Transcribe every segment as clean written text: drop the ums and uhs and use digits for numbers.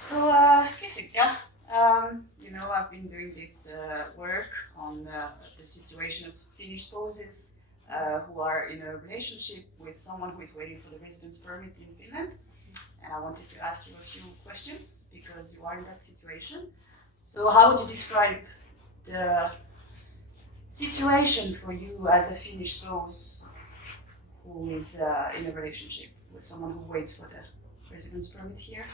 So, Kikka, I've been doing this work on the situation of Finnish spouses who are in a relationship with someone who is waiting for the residence permit in Finland. And I wanted to ask you a few questions because you are in that situation. So, how would you describe the situation for you as a Finnish spouse who is in a relationship with someone who waits for the residence permit here?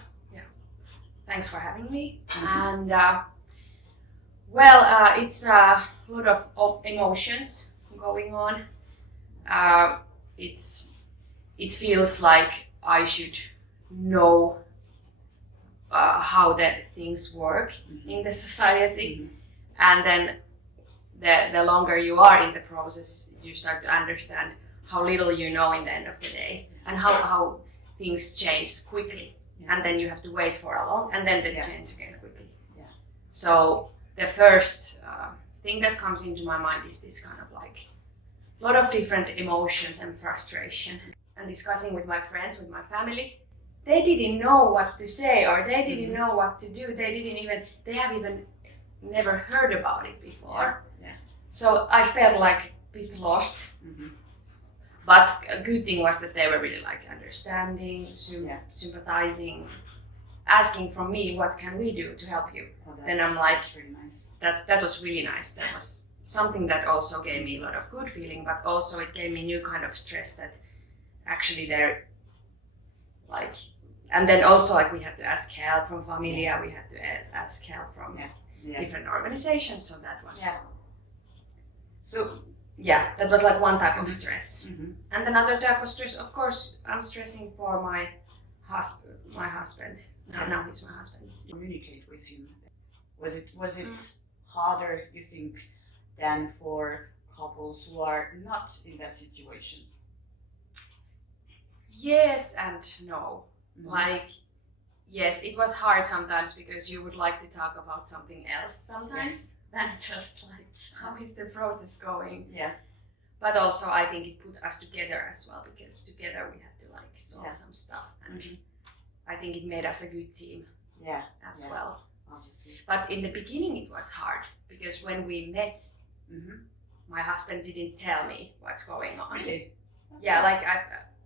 Thanks for having me. Mm-hmm. And it's a lot of emotions going on. It feels like I should know how that things work in the society, and then the longer you are in the process, you start to understand how little you know in the end of the day, and how things change quickly. And then you have to wait for a long, and then they change again quickly. Yeah. So the first thing that comes into my mind is this kind of like a lot of different emotions and frustration. And discussing with my friends, with my family, they didn't know what to say, or they didn't know what to do. They have even never heard about it before. Yeah. So I felt like a bit lost. But a good thing was that they were really like understanding, sympathizing, asking from me, what can we do to help you? Then I'm like, that's really nice. That was really nice. That was something that also gave me a lot of good feeling, but also it gave me new kind of stress that actually they're like, and then also like we had to ask help from Familia, we had to ask help from different organizations, so that was... that was like one type of stress. And another type of stress, of course, I'm stressing for my husband. Now he's my husband. Communicate with him. Was it harder, you think, than for couples who are not in that situation? Yes and no. Like, yes, it was hard sometimes because you would like to talk about something else sometimes than just like, how is the process going? Yeah. But also I think it put us together as well, because together we had to like solve some stuff, and I think it made us a good team as well. Obviously. But in the beginning it was hard, because when we met, my husband didn't tell me what's going on. Really? Yeah, like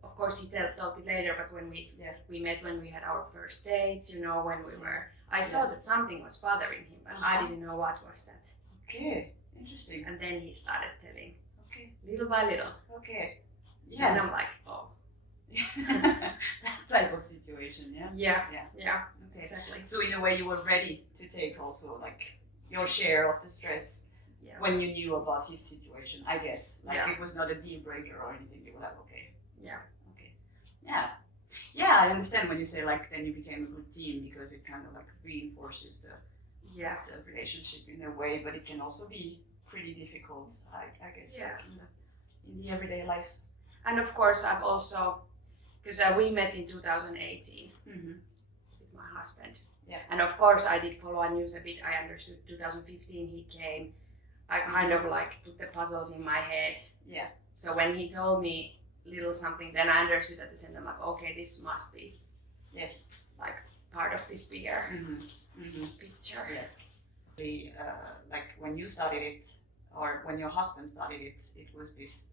of course he told me later, but when we met, when we had our first dates, when we were, I saw that something was bothering him, but I didn't know what was that. Okay, interesting. And then he started telling, Okay. little by little. Okay. Yeah. And I'm like, oh. That type of situation, Yeah. Okay. Exactly. So in a way you were ready to take also like your share of the stress when you knew about his situation, I guess. Like it was not a deal breaker or anything, you were like, okay. Yeah. Okay. Yeah, I understand when you say like then you became a good team, because it kind of like reinforces the relationship in a way, but it can also be pretty difficult, I guess, like in the everyday life. And of course I've also, because we met in 2018 with my husband. Yeah. And of course I did follow news a bit. I understood 2015 he came. I kind of like put the puzzles in my head. Yeah. So when he told me little something, then I understood at the same time, like, okay, this must be like part of this bigger picture. Yes. Like when you started it, or when your husband started it, it was this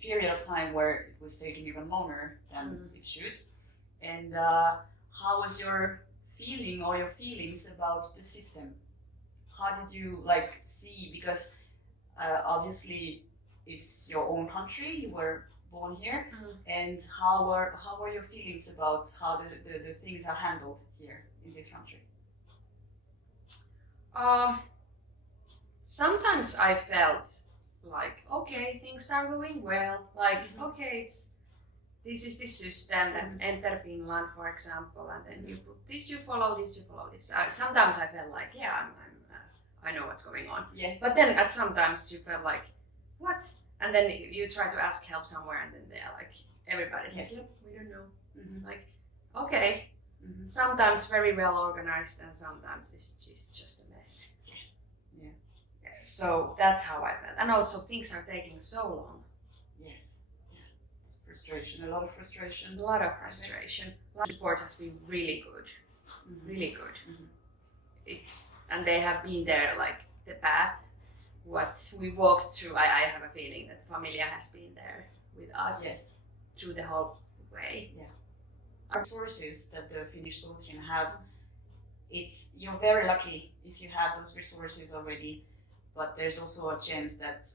period of time where it was taking even longer than it should. And how was your feeling or your feelings about the system? How did you like see, because obviously it's your own country, you were born here, and how were your feelings about how the things are handled here in this country? Sometimes I felt like, okay, things are going well, like, okay, this is the system, and enter Finland, for example, and then you put this, you follow this. Sometimes I felt like, I know what's going on. Yeah. But then at sometimes you felt like, what? And then you try to ask help somewhere, and then they're like, everybody's like, yep, we don't know. Like, okay. Sometimes very well organized, and sometimes it's just a mess. Yeah. So that's how I felt. And also things are taking so long. Yes. Yeah. It's frustration, a lot of frustration. A lot of frustration. Support has been really good, really good. And they have been there, like the path what we walked through. I have a feeling that Familia has been there with us through the whole way. Yeah. Our resources that the Finnish Puolisona have, you're very lucky if you have those resources already, but there's also a chance that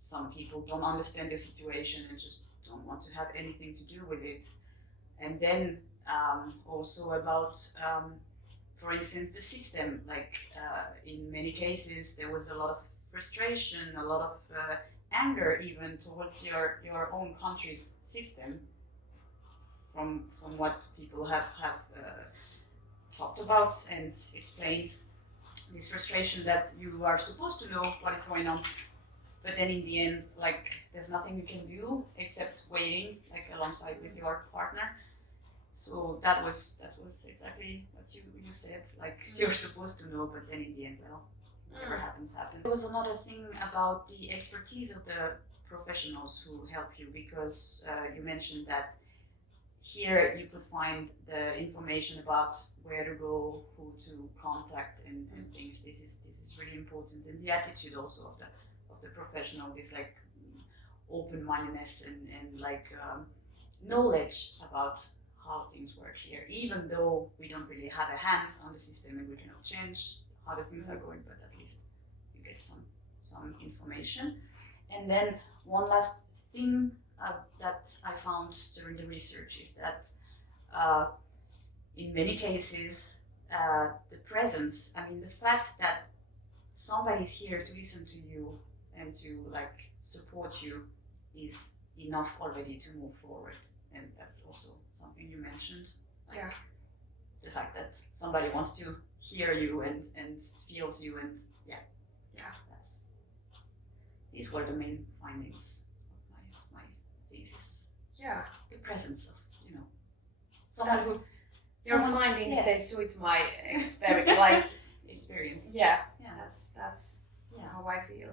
some people don't understand the situation and just don't want to have anything to do with it. And then also about, for instance, the system. Like in many cases, there was a lot of frustration, a lot of anger even towards your own country's system from what people have talked about and explained. This frustration that you are supposed to know what is going on, but then in the end, like, there's nothing you can do except waiting, like, alongside with your partner. So that was exactly what you said. Like, you're supposed to know, but then in the end, well, whatever happens. There was another thing about the expertise of the professionals who help you, because you mentioned that here you could find the information about where to go, who to contact, and things. This is really important, and the attitude also of the professional, this like open-mindedness and like knowledge about how things work here, even though we don't really have a hand on the system and we cannot change how the things are going, but at least you get some information. And then one last thing that I found during the research is that in many cases the presence, I mean the fact that somebody's here to listen to you and to like support you is enough already to move forward. And that's also something you mentioned. Like, the fact that somebody wants to hear you and feels you, and these were the main findings of my thesis. Yeah, the presence of someone who your findings they suit my experience. Experience. Yeah, that's how I feel.